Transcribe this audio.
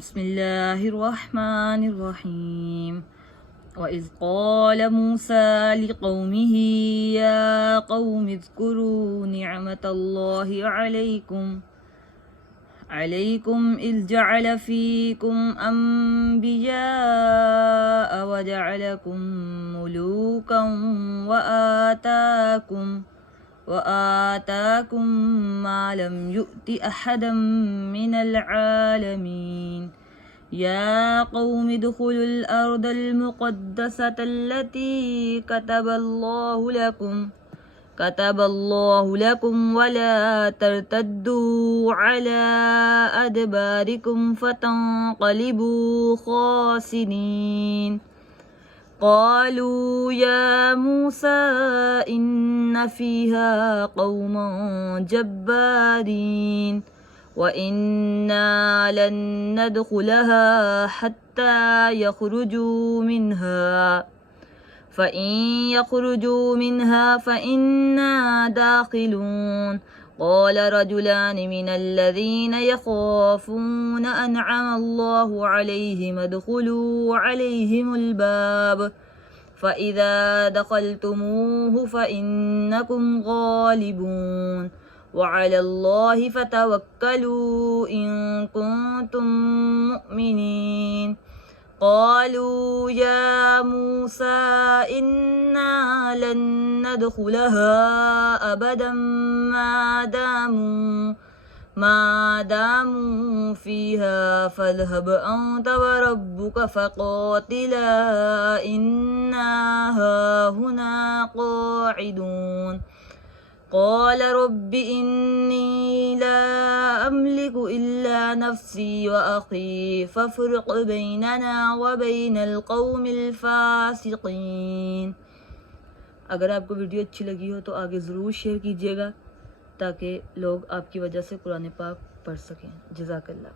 بسم الله الرحمن الرحيم. وإذ قال موسى لقومه يا قوم اذكروا نعمة الله عليكم إذ جعل فيكم أنبياء وجعلكم ملوكا وآتاكم ما لم يؤت أحدا من العالمين. يا قوم ادخلوا الأرض المقدسة التي كتب الله لكم ولا ترتدوا على أدباركم فتنقلبوا خاسرين. قالوا يا موسى إن فيها قوما جبارين وإنا لن ندخلها حتى يخرجوا منها فإن يخرجوا منها فإنا داخلون. قال رجلان من الذين يخافون أنعم الله عليهم ادخلوا عليهم الباب فإذا دخلتموه فإنكم غالبون وعلى الله فتوكلوا إن كنتم مؤمنين. قالوا يا موسى إنا لن ندخلها أبدا ما داموا فيها فاذهب أنت وربك فقاتلا إنا هاهنا قاعدون. قال رب إني لا أملك إلا نفسي وأخي فافرق بيننا وبين القوم الفاسقين। अगर आपको वीडियो अच्छी लगी हो तो आगे ज़रूर शेयर कीजिएगा ताकि लोग आपकी वजह से कुरान पाक पढ़ सकें। जज़ाकल्लाह।